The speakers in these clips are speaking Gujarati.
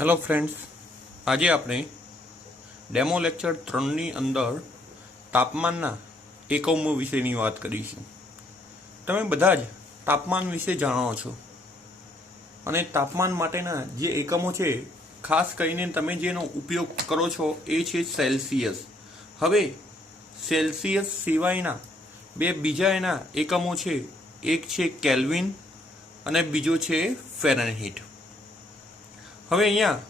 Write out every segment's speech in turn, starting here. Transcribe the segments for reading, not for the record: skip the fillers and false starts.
હેલો ફ્રેન્ડ્સ, આજે આપણે ડેમો લેક્ચર 3ની અંદર તાપમાનના એકમો વિશેની વાત કરીશું. તમે બધા જ તાપમાન વિશે જાણો છો અને તાપમાન માટેના જે એકમો છે, ખાસ કરીને તમે જેનો ઉપયોગ કરો છો એ છે સેલ્સિયસ. હવે સેલ્સિયસ સિવાયના બે બીજા એના એકમો છે, એક છે કેલ્વિન અને બીજો છે ફેરનહીટ. હવે અહીંયા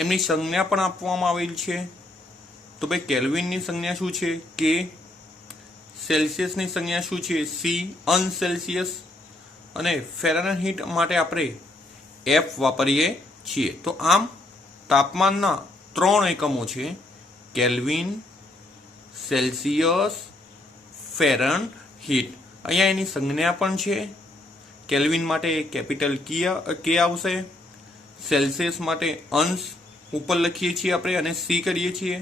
એમની સંજ્ઞા પણ આપવામાં આવેલ છે. તો ભાઈ કેલ્વિનની સંજ્ઞા શું છે? કે. સેલ્સિયસની સંજ્ઞા શું છે? સી અનસેલ્સિયસ. અને ફેરનહીટ માટે આપણે એફ વાપરીએ છીએ. તો આમ તાપમાનના 3 એકમો છે: કેલ્વિન, સેલ્સિયસ, ફેરનહીટ. અહીંયા એની સંજ્ઞા પણ છે. કેલ્વિન માટે કેપિટલ કે આવશે, સેલ્સિયસ માટે અંશ ઉપર લખીએ છીએ આપણે અને સી કરીએ છીએ,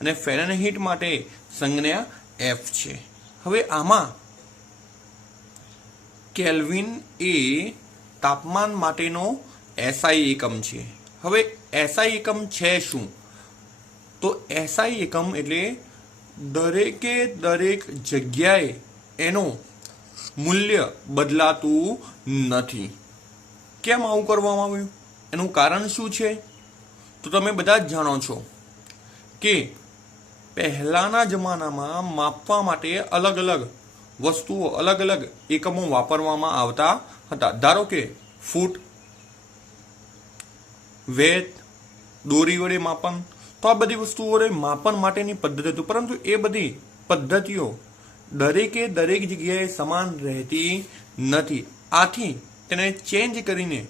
અને ફેરનહીટ માટે સંજ્ઞા એફ છે. હવે આમાં કેલ્વિન એ તાપમાન માટેનો એસઆઈ એકમ છે. હવે એસઆઈ એકમ છે શું? તો એસઆઈ એકમ એટલે દરેકે દરેક જગ્યાએ એનું મૂલ્ય બદલાતું નથી. કેમ આવું કરવામાં આવ્યું? એનું કારણ શું છે? તો તમે બધા જ જાણો છો કે પહેલાના જમાનામાં માપવા માટે અલગ અલગ વસ્તુઓ, અલગ અલગ એકમો વાપરવામાં આવતા હતા. ધારો કે ફૂટ, વેત, દોરી વડે માપન. તો આ બધી વસ્તુઓ વડે માપન માટેની પદ્ધતિ હતી, પરંતુ એ બધી પદ્ધતિઓ દરેકે દરેક જગ્યાએ સમાન રહેતી નથી. આથી તેને ચેન્જ કરીને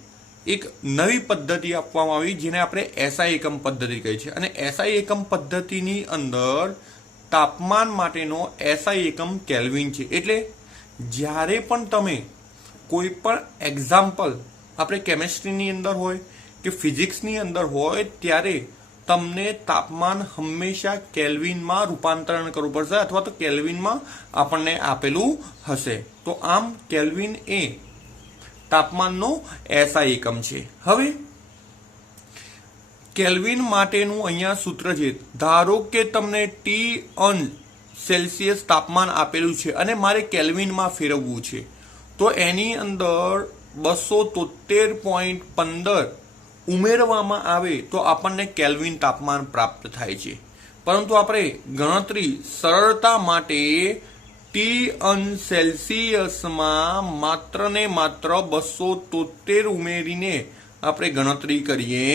એક નવી પદ્ધતિ આપવામાં આવી, જેને આપણે એસઆઈ એકમ પદ્ધતિ કહી છે. અને એસઆઈ એકમ પદ્ધતિની અંદર તાપમાન માટેનો એસઆઈ એકમ કેલ્વિન છે. એટલે જ્યારે પણ તમે કોઈ પણ એક્ઝામ્પલ આપણે કેમેસ્ટ્રીની અંદર હોય કે ફિઝિક્સની અંદર હોય, ત્યારે તમને તાપમાન હંમેશા કેલ્વિનમાં રૂપાંતરણ કરવું પડશે, અથવા તો કેલ્વિનમાં આપણને આપેલું હશે. તો આમ કેલ્વિન એ તાપમાનનો એસઆઈ એકમ છે. હવે કેલ્વિન માટેનું અહીંયા સૂત્ર છે. ધારો કે તમને T(સેલ્સિયસ) તાપમાન આપેલું છે અને મારે કેલ્વિનમાં ફેરવવું છે, તો એની અંદર 273.15 ઉમેરવામાં આવે તો આપણને કેલ્વિન તાપમાન પ્રાપ્ત થાય છે. પરંતુ આપણે ગણતરી સરળતા માટે T(સેલ્સિયસમાં માત્ર ને માત્ર 273 ઉમેરીને આપણે ગણતરી કરીએ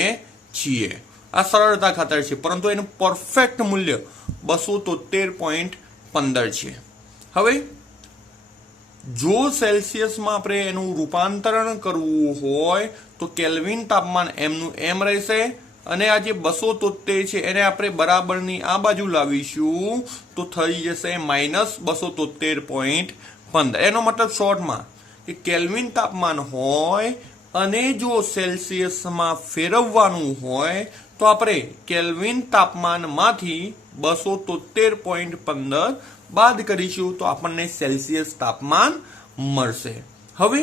છીએ. આ સરળતા ખાતર છે, પરંતુ એનું પરફેક્ટ મૂલ્ય 273.15 છે. હવે જો સેલ્સિયસમાં આપણે એનું રૂપાંતરણ કરવું હોય તો કેલ્વિન તાપમાન એમનું એમ રહેશે, અને આ જે 273 છે એને આપણે બરાબરની આ બાજુ લાવીશું તો થઈ જશે -273.15. એનો મતલબ શોર્ટમાં કે કેલ્વિન તાપમાન હોય અને જો સેલ્સિયસમાં ફેરવવાનું હોય તો આપણે કેલ્વિન તાપમાનમાંથી 273.15 બાદ કરીશું તો આપણને સેલ્સિયસ તાપમાન મળશે. હવે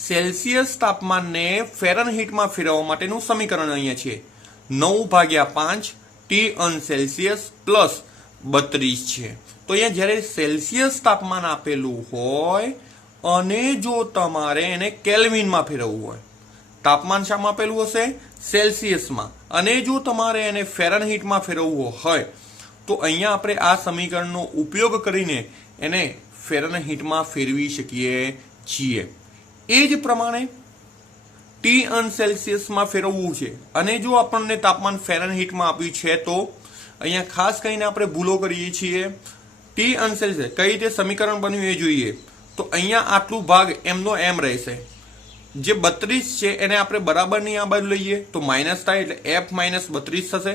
સેલ્સિયસ તાપમાનને ફેરનહીટમાં ફેરવવા માટેનું સમીકરણ અહીંયા છે. 9/5 T(સેલ્સિયસ) પ્લસ 32 છે. તો અહીંયા જ્યારે સેલ્સિયસ તાપમાન આપેલું હોય અને જો તમારે એને કેલ્વિનમાં ફેરવવું હોય, તાપમાન શામાં આપેલું હશે? સેલ્સિયસમાં. અને જો તમારે એને ફેરનહીટમાં ફેરવવું હોય તો અહીંયા આપણે આ સમીકરણનો ઉપયોગ કરીને એને ફેરનહીટમાં ફેરવી શકીએ છીએ. એ જ પ્રમાણે T(સેલ્સિયસમાં ફેરવવું છે અને જો આપણને તાપમાન ફેરનહીટમાં આપ્યું છે, તો અહીંયા ખાસ કરીને આપણે ભૂલો કરીએ છીએ. T(સેલ્સિયસ) કઈ રીતે સમીકરણ બન્યું એ જોઈએ. તો અહીંયા આટલું ભાગ એમનો એમ રહેશે. જે 32 છે એને આપણે બરાબરની આ બાજુ લઈએ તો માઇનસ થાય, એટલે F -32 થશે.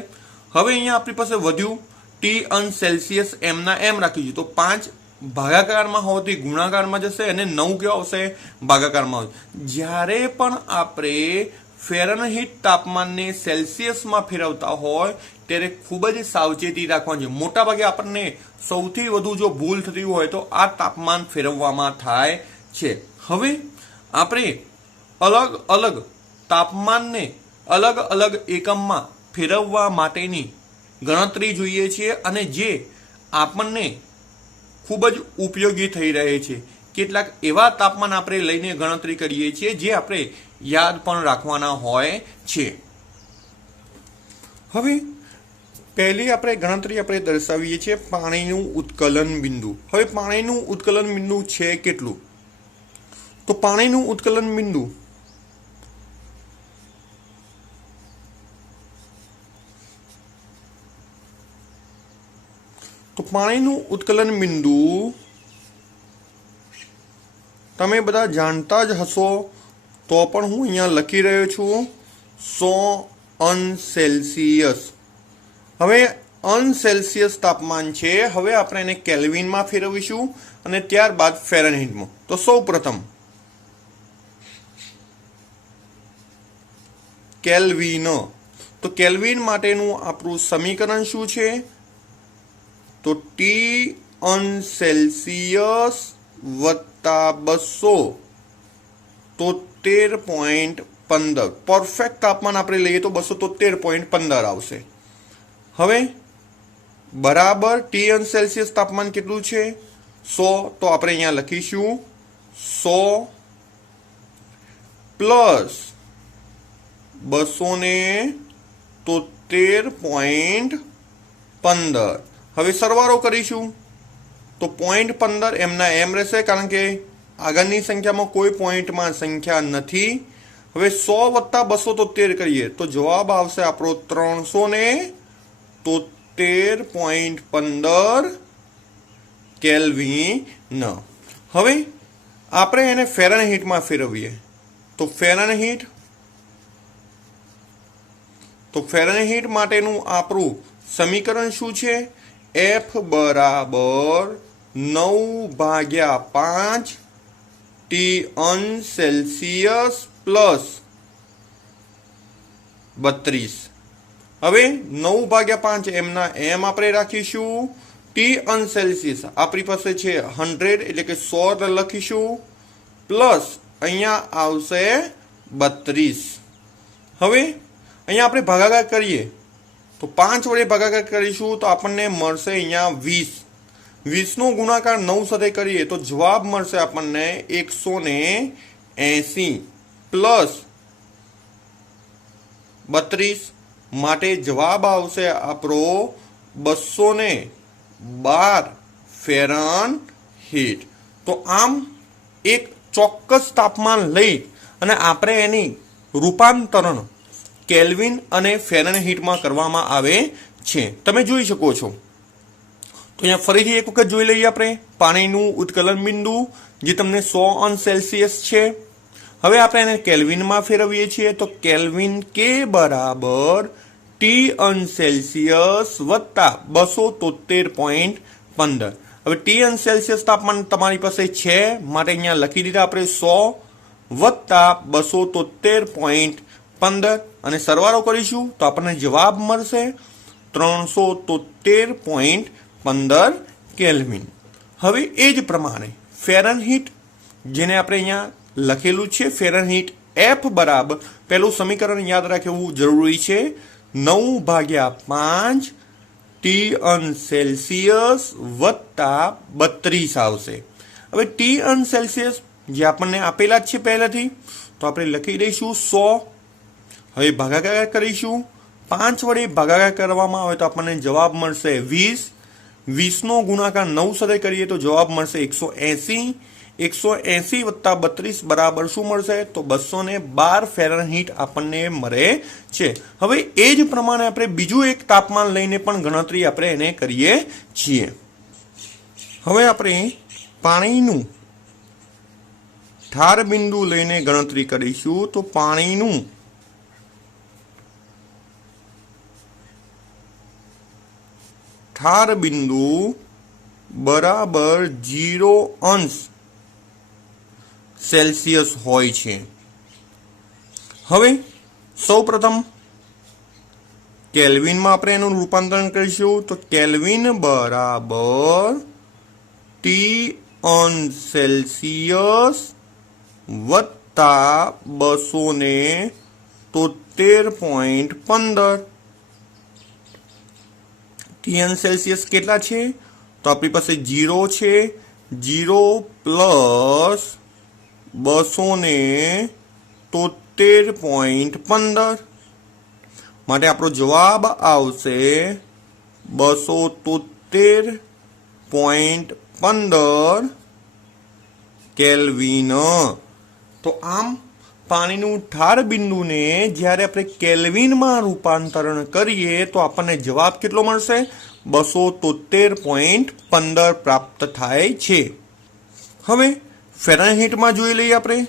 હવે અહીંયા આપણી પાસે વધ્યું T(સેલ્સિયસ) એમના એમ રાખીશું, તો 5 ભાગાકારમાં હોવાથી ગુણાકારમાં જશે અને 9 કેવા આવશે? ભાગાકારમાં આવશે. જ્યારે પણ આપણે ફેરનહીટ તાપમાનને સેલ્સિયસમાં ફેરવતા હોય ત્યારે ખૂબ જ સાવચેતી રાખવાની છે. મોટાભાગે આપણને સૌથી વધુ જો ભૂલ થતી હોય તો આ તાપમાન ફેરવવામાં થાય છે. હવે આપણે અલગ અલગ તાપમાનને अलग अलग एकमમાં ફેરવવા માટેની ગણતરી જોઈએ છીએ અને જે આપણને ખૂબ જ ઉપયોગી થઈ રહે છે. કેટલાક એવા તાપમાન આપણે લઈને ગણતરી કરીએ છીએ જે આપણે યાદ પણ રાખવાના હોય છે. હવે પહેલી આપણે ગણતરી આપણે દર્શાવીએ છીએ પાણીનું ઉત્કલન બિંદુ. હવે પાણીનું ઉત્કલન બિંદુ છે કેટલું? તો પાણીનું ઉત્કલન બિંદુ તમે બધા જાણતા જ હશો તો પણ હું અહીંયા લખી રહ્યો છું 100 અંશ સેલ્સિયસ. હવે અંશ સેલ્સિયસ તાપમાન છે. હવે આપણે એને કેલ્વિનમાં ફેરવીશું અને ત્યારબાદ ફેરનહીટમાં. તો સૌ પ્રથમ કેલ્વિન. તો કેલ્વિન માટેનું આપણું સમીકરણ શું છે? તો ટી અંશ સેલ્સિયસ વત્તા 273.15. પરફેક્ટ તાપમાન આપણે લઈએ તો 273.15 આવશે. હવે બરાબર ટી અંશ સેલ્સિયસ તાપમાન કેટલું છે? 100. તો આપણે અહીંયા લખીશું 100 પ્લસ 273.15. હવે સરવાળો કરીશું તો 0.15 એમના એમ રહેશે કારણ કે આગળની સંખ્યામાં કોઈ પોઈન્ટમાં સંખ્યા નથી. હવે 100 વત્તા 273 કરીએ તો જવાબ આવશે આપણો 373.15 કેલ્વિન. હવે આપણે એને ફેરનહીટમાં ફેરવીએ તો ફેરનહીટ માટેનું આપણું સમીકરણ શું છે? F બરાબર 9/5 ટી અંશ સેલ્સિયસ પ્લસ 32. હવે 9/5 એમના એમ આપણે રાખીશું. ટી અંશ સેલ્સિયસ આપણી પાસે છે 100 એટલે કે 100 લખીશું પ્લસ અહીંયા આવશે 32. હવે અહીંયા આપણે ભાગાકાર કરીએ તો 5 વડે ભાગાકાર કરીશું તો આપણને મળશે અહીંયા 20. 20નો ગુણાકાર 9 સાથે કરીએ તો જવાબ મળશે આપણને 180 પ્લસ 32 માટે જવાબ આવશે આપણો 212 ફેરનહીટ. તો આમ એક ચોક્કસ તાપમાન લઈ અને આપણે એની રૂપાંતરણ કેલ્વિન અને ફેરનહીટમાં કરવામાં આવે છે. તમે જોઈ શકો છો. તો અહીંયા ફરીથી એક વખત જોઈ લઈએ આપણે પાણીનું ઉત્કલન બિંદુ જે તમને 100 અંશ સેલ્સિયસ છે. હવે આપણે એને કેલ્વિનમાં ફેરવીએ છીએ તો કેલ્વિન કે બરાબર ટી અંશ સેલ્સિયસ વત્તા 273.15. હવે ટી અંશ સેલ્સિયસ તાપમાન તમારી પાસે છે માટે અહીંયા લખી દીધા આપણે 100 વત્તા 273.15 અને સરવાળો કરીશું તો આપણને જવાબ મળશે 373.15 કેલ્વિન. હવે એ જ પ્રમાણે ફેરનહીટ જેને આપણે અહીંયા લખેલું છે ફેરનહીટ F બરાબર પહેલું સમીકરણ યાદ રાખવું જરૂરી છે 9/5 ટી અંશ સેલ્સિયસ વત્તા 32 આવશે. હવે ટી અંશ સેલ્સિયસ જે આપણને આપેલા જ છે પહેલાથી તો આપણે લખી દઈશું 100. હવે ભાગાકાર કરીશું 5 વડે ભાગાકાર કરવામાં આવે તો આપણને જવાબ મળશે 20. 20નો ગુણાકાર 9 સાથે કરીએ તો જવાબ મળશે 180. 180 વત્તા 32 બરાબર શું મળશે? તો 212 ફેરનહીટ આપણને મળે છે. હવે એ જ પ્રમાણે આપણે બીજું એક તાપમાન લઈને પણ ગણતરી આપણે એને કરીએ છીએ. હવે આપણે પાણીનું ઠાર બિંદુ લઈને ગણતરી કરીશું તો પાણીનું ઠાર બિંદુ બરાબર 0 અંશ સેલ્સિયસ હોય છે. હવે સૌપ્રથમ કેલ્વિનમાં આપણે એનું રૂપાંતરણ કરીશું તો કેલ્વિન બરાબર ટી અંશ સેલ્સિયસ વત્તા 273.15. 73.15 TN સેલ્સિયસ કેટલા છે? તો આપણી પાસે 0 છે, 0 પ્લસ 273.15 માટે આપણો જવાબ આવશે 273.15 કેલ્વિન. તો આમ પાણીનું ઠાર બિંદુને જ્યારે આપણે કેલ્વિનમાં રૂપાંતરણ કરીએ તો આપણને જવાબ કેટલો મળશે? 273.15 પ્રાપ્ત થાય છે. હવે ફેરનહીટમાં જોઈ લઈએ આપણે.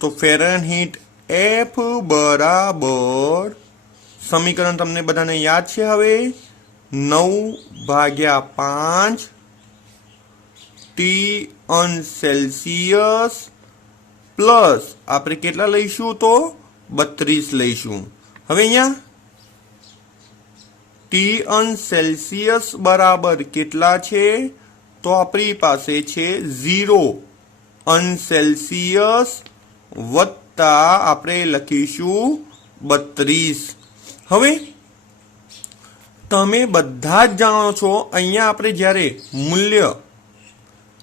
તો ફેરનહીટ F બરાબર સમીકરણ તમને બધાને યાદ છે. હવે 9/5 T સેલ્સિયસ પ્લસ આપણે કેટલા લઈશું? તો 32 લઈશું. હવે અહીંયા T સેલ્સિયસ બરાબર કેટલા છે? તો આપણી પાસે છે 0 સેલ્સિયસ વત્તા આપણે લખીશું 32. હવે તમે બધા જ જાણો છો અહીંયા આપણે જ્યારે મૂલ્ય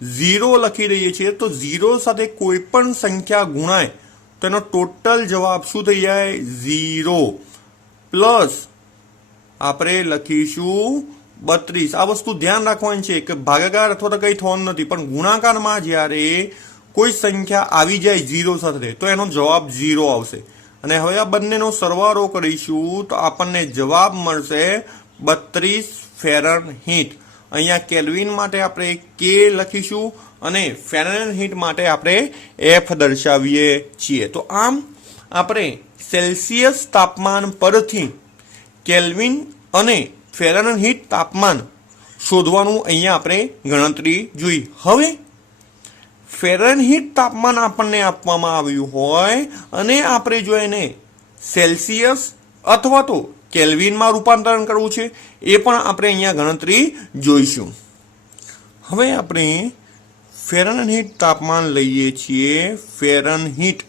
0 લખી રહીએ છીએ તો 0 સાથે કોઈ પણ સંખ્યા ગુણાય તો એનો ટોટલ જવાબ શું થઈ જાય? 0 પ્લસ આપણે લખીશું 32. આ વસ્તુ ધ્યાન રાખવાની છે કે ભાગાકાર અથવા તો કંઈ થવાનું નથી, પણ ગુણાકારમાં જ્યારે કોઈ સંખ્યા આવી જાય 0 સાથે તો એનો જવાબ 0 આવશે. અને હવે આ બંનેનો સરવાળો કરીશું તો આપણને જવાબ મળશે 32 ફેરનહીટ. અહીંયા કેલ્વિન માટે આપણે કે લખીશું અને ફેરનહીટ માટે આપણે એફ દર્શાવીએ છીએ. તો આમ આપણે સેલ્સિયસ તાપમાન પરથી કેલ્વિન અને ફેરનહીટ તાપમાન શોધવાનું અહીંયા આપણે ગણતરી જોઈ. હવે ફેરનહીટ તાપમાન આપણને આપવામાં આવ્યું હોય અને આપણે જો એને સેલ્સિયસ અથવા તો કેલ્વિનમાં રૂપાંતરણ કરવું છે એ પણ આપણે અહીંયા ગણતરી જોઈશું. હવે આપણે ફેરનહીટ તાપમાન લઈએ છીએ. ફેરનહીટ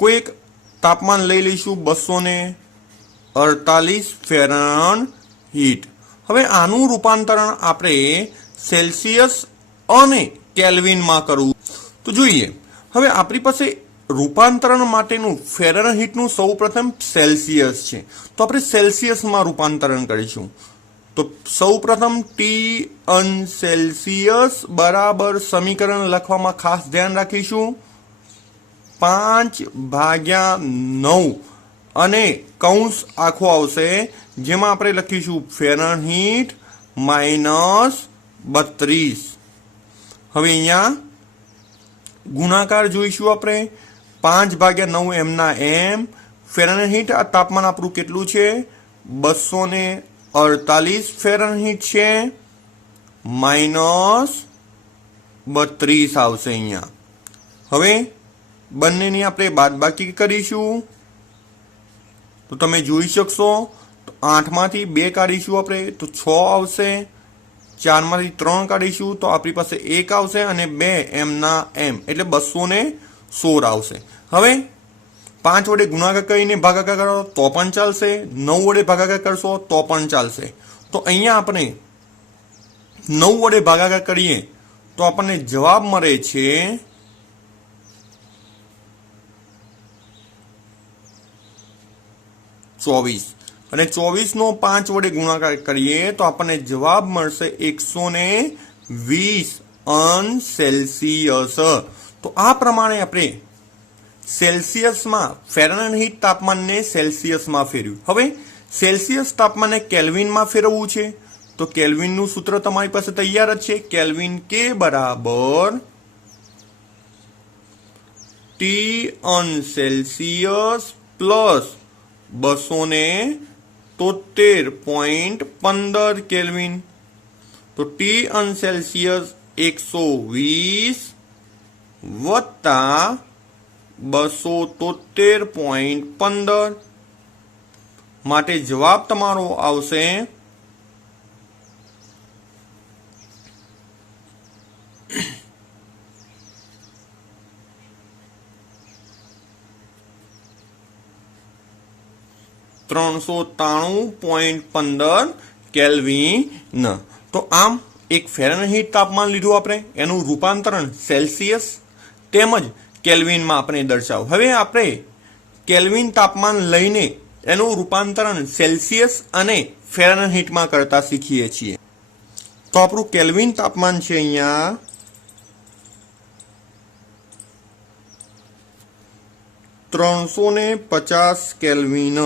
કોઈ એક તાપમાન લઈ લઈશું 248 ફેરનહીટ. હવે આનું રૂપાંતરણ આપણે સેલ્સિયસ અને કેલ્વિનમાં કરવું. તો જોઈએ હવે આપણી પાસે રૂપાંતરણ માટેનું ફેરનહીટનું સૌપ્રથમ સેલ્સિયસ છે તો આપણે સેલ્સિયસમાં રૂપાંતરણ કરીશું. તો સૌપ્રથમ T સેલ્સિયસ બરાબર સમીકરણ લખવામાં ખાસ ધ્યાન રાખીશું 5/9 અને કૌંસ આખો આવશે જેમાં આપણે લખીશું ફેરનહીટ -32. હવે અહીંયા ગુણાકાર જોઈશું આપણે 5/9 એમના એમ. ફેરનહીટ આ તાપમાન આપણું કેટલું છે? 248 ફેરનહીટ છે -32 આવશે અહીંયા. હવે બંનેની આપણે બાદબાકી કરીશું તો તમે જોઈ શકશો. તો 8માંથી 2 કાઢીશું આપણે તો 6 આવશે. 4માંથી 3 કાઢીશું તો આપણી પાસે 1 આવશે અને 2 એમના એમ એટલે 216 આવશે. હવે 5 વડે ગુણાકાર કરીને ભાગાકાર કરો તો પણ ચાલશે, 9 વડે ભાગાકાર કરશો તો પણ ચાલશે. તો અહીંયા આપણે 9 વડે ભાગાકાર કરીએ તો આપણને જવાબ મળે છે 24 અને 24 નો 5 વડે ગુણાકાર કરીએ તો આપણને જવાબ મળશે 120 સેલ્સિયસ. તો આ પ્રમાણે આપણે સેલ્સિયસમાં ફેરનહીટ તાપમાનને સેલ્સિયસમાં ફેરવ્યું. હવે સેલ્સિયસ તાપમાનને કેલ્વિનમાં ફેરવવું છે તો કેલ્વિનનું સૂત્ર તમારી પાસે તૈયાર જ છે. કેલ્વિન કે બરાબર T સેલ્સિયસ પ્લસ 273.15 કેલ્વિન. તો T સેલ્સિયસ 120 વત્તા 273.15 માટે જવાબ તમારો આવશે 1 393.15 કેલ્વિન। તો આમ એક ફેરનહીટ તાપમાન લીધું આપણે, એનું રૂપાંતરણ સેલ્સિયસ તેમજ કેલ્વિનમાં આપણે દર્શાવ। હવે આપણે કેલ્વિન તાપમાન લઈને એનું રૂપાંતરણ સેલ્સિયસ અને ફેરનહીટમાં કરતા શીખીએ છીએ। તો આપણું કેલ્વિન તાપમાન છે અહીંયા 350 કેલ્વિન।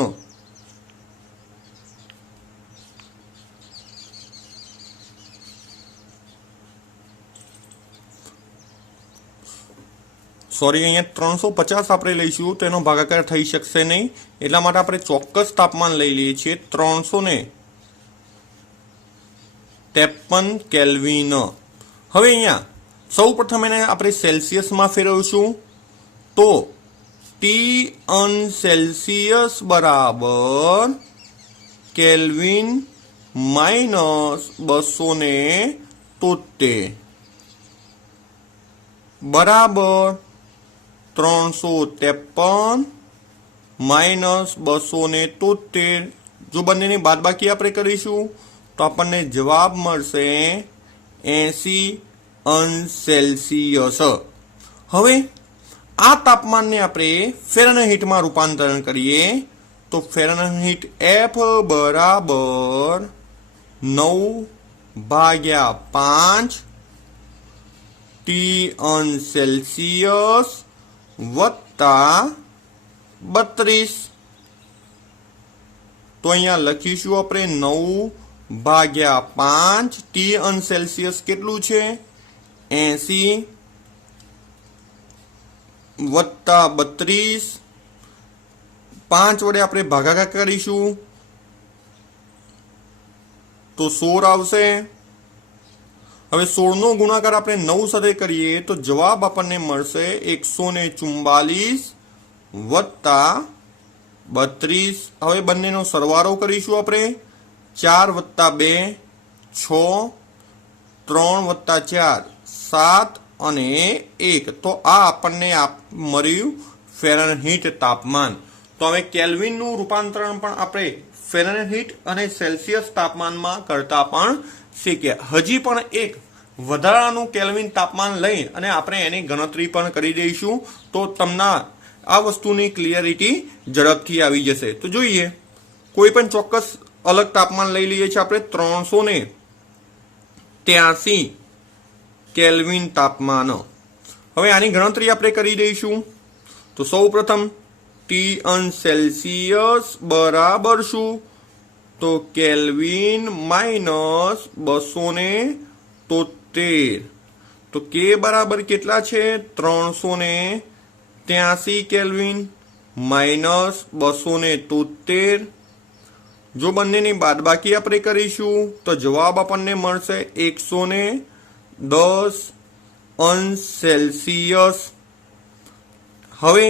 સોરી, અહીંયા 350 આપણે લઈશું તો એનો ભાગાકાર થઈ શકશે નહીં, એટલા માટે આપણે ચોક્કસ તાપમાન લઈ લઈએ છીએ 353 કેલ્વિન। હવે અહીંયા સૌ પ્રથમ એને આપણે સેલ્સિયસમાં ફેરવશું તો T1 સેલ્સિયસ બરાબર કેલ્વિન માઇનસ 273 બરાબર 353 માઇનસ 273। જો બંનેની બાદબાકી આપણે કરીશું તો આપણને જવાબ મળશે 80 સેલ્સિયસ। હવે આ તાપમાનને આપણે ફેરનહીટમાં રૂપાંતરણ કરીએ તો ફેરનહીટ F બરાબર 9/5 T1 સેલ્સિયસ વત્તા 32। તો અહીંયા લખીશું આપણે 9/5 T1 સેલ્સિયસ કેટલું છે 80 વત્તા 32, 5 વડે આપણે ભાગાકાર કરીશું તો 16 આવશે। હવે 16 નો ગુણાકાર આપણે 9 સાથે કરીએ તો જવાબ આપણને મળશે 144 વત્તા 32। હવે બંનેનો સરવાળો કરીશું આપણે 4 વત્તા 2 6, 3 વત્તા 4 7 અને 1। તો આ આપણને મળ્યું ફેરનહીટ તાપમાન। તો હવે કેલ્વિનનું રૂપાંતરણ પણ આપણે ફેરનહીટ અને સેલ્સિયસ તાપમાનમાં કરતા પણ શીખ્યા। હજી પણ એક વધારાનું કેલ્વિન તાપમાન લઈ અને આપણે એની ગણતરી પણ કરી દઈશું તો તમને આ વસ્તુની ક્લિયરિટી ઝડપથી આવી જશે। તો જોઈએ, કોઈ પણ ચોક્કસ અલગ તાપમાન લઈ લઈએ છીએ આપણે 383 કેલ્વિન તાપમાન। હવે આની ગણતરી આપણે કરી દઈશું તો સૌ પ્રથમ T1 સેલ્સિયસ બરાબર શું તો કેલ્વિન માઇનસ 273। તો કે બરાબર કેટલા છે 383 કેલ્વિન માઇનસ 273। જો બંનેની બાદબાકી આપણે કરીશું તો જવાબ આપણને મળશે 110 સેલ્સિયસ। હવે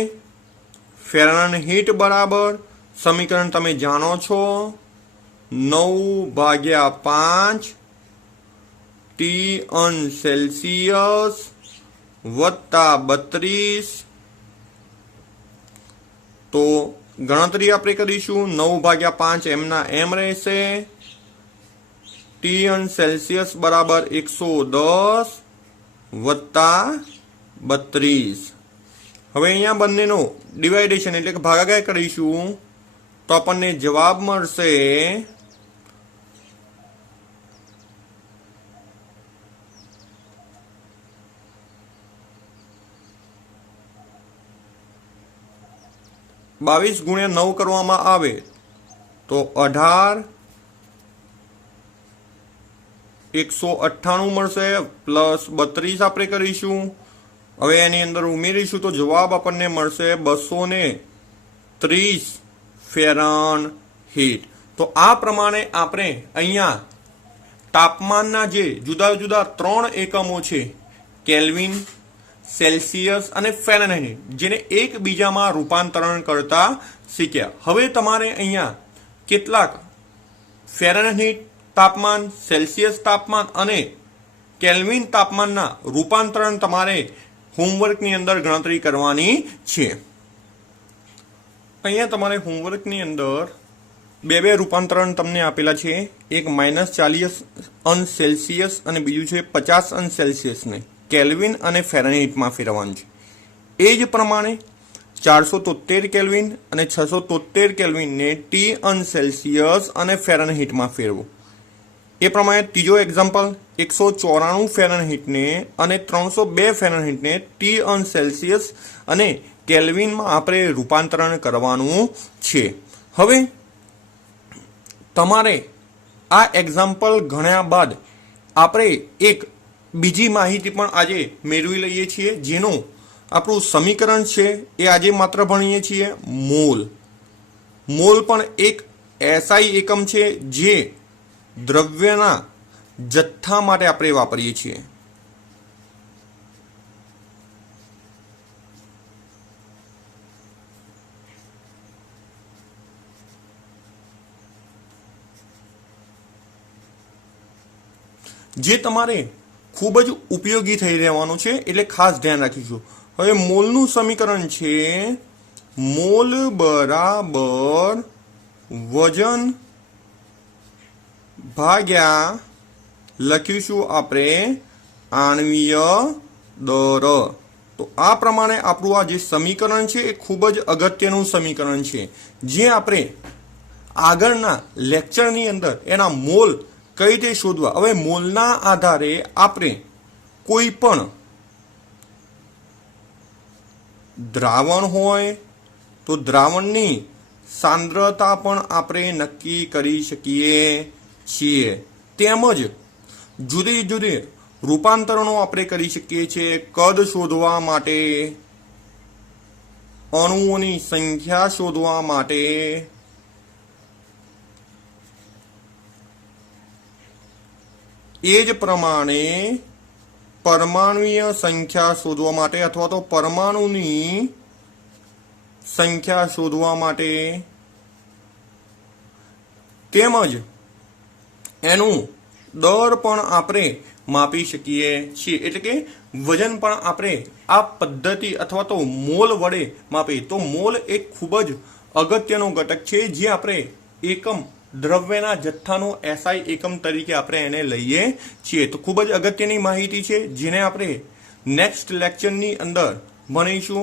ફેરનહીટ બરાબર સમીકરણ તમે જાણો છો 9/5 T1 સેલ્સિયસ વત્તા 32। તો ગણતરી આપણે કરીશું 9/5 એમના એમ રહેશે। T1 સેલ્સિયસ બરાબર 110 વત્તા 32। હવે અહીંયા બંનેનો ડિવાઇડેશન એટલે કે ભાગાકાર કરીશું તો આપણને જવાબ મળશે 22 ગુણ્યા 9 કરવામાં આવે તો 18, 198 મળશે પ્લસ 32 આપણે કરીશું। હવે એની અંદર ઉમેરીશું તો જવાબ આપણને મળશે 230 ફેરનહીટ। તો આ પ્રમાણે આપણે અહીંયા તાપમાનના જે જુદા જુદા 3 એકમો છે કેલ્વિન, સેલ્સિયસ અને ફેરનહીટ, જેને એકબીજામાં રૂપાંતરણ કરતા શીખ્યા। હવે તમારે અહીંયા કેટલાક ફેરનહીટ તાપમાન, સેલ્સિયસ તાપમાન અને કેલ્વિન તાપમાનના રૂપાંતરણ તમારે હોમવર્કની અંદર ગણતરી કરવાની છે। અહીંયા તમારે હોમવર્કની અંદર બે રૂપાંતરણ તમને આપેલા છે, એક -40° અને બીજું છે 50° ને કેલ્વિન અને ફેરનહીટમાં ફેરવવાનું છે. એ જ પ્રમાણે 473 કેલ્વિન અને 673 કેલ્વિનને T°C અને ફેરનહીટમાં ફેરવો. એ પ્રમાણે ત્રીજો એક્ઝામ્પલ 194 ફેરનહીટને અને 302 ફેરનહીટને T°C અને કેલ્વિનમાં આપણે રૂપાંતરણ કરવાનું છે. હવે તમારે આ એક્ઝામ્પલ ગણ્યા બાદ આપણે એક બીજી માહિતી પણ આજે મેળવી લઈએ છીએ, જેનું આપણું સમીકરણ છે એ આજે માત્ર ભણીએ છીએ મોલ. મોલ પણ એક SI એકમ છે જે દ્રવ્યના જથ્થા માટે આપણે વાપરીએ છીએ. જે તમારે ખૂબ જ ઉપયોગી થઈ રહેવાનું છે, એટલે ખાસ ધ્યાન રાખીશું. હવે મોલનું સમીકરણ છે મોલ બરાબર વજન ભાગ્યા લખીશું આપણે આણ્વીય દર. તો આ પ્રમાણે આપણું આ જે સમીકરણ છે એ ખૂબ જ અગત્યનું સમીકરણ છે, જે આપણે આગળના લેક્ચરની અંદર એના મોલ કઈ રીતે શોધવા. હવે મોલના આધારે આપણે કોઈ પણ દ્રાવણ હોય તો દ્રાવણની સાંદ્રતા પણ આપણે નક્કી કરી શકીએ છીએ. તેમજ જુદી જુદી રૂપાંતરણો આપણે કરી શકીએ છીએ. કદ શોધવા માટે, અણુઓની સંખ્યા શોધવા માટે, એ જ પ્રમાણે પરમાણુય સંખ્યા શોધવા માટે અથવા તો પરમાણુની સંખ્યા શોધવા માટે, તેમજ એનું દર પણ આપણે માપી શકીએ છીએ. એટલે કે વજન પણ આપણે આ પદ્ધતિ અથવા તો મોલ વડે માપીએ. તો મોલ એક ખૂબ જ અગત્યનો ઘટક છે, જે આપણે એકમ દ્રવ્યના જથ્થાનો SI એકમ તરીકે આપણે એને લઈએ છીએ. તો ખૂબ જ અગત્યની માહિતી છે, જેને આપણે નેક્સ્ટ લેક્ચરની અંદર ભણીશું.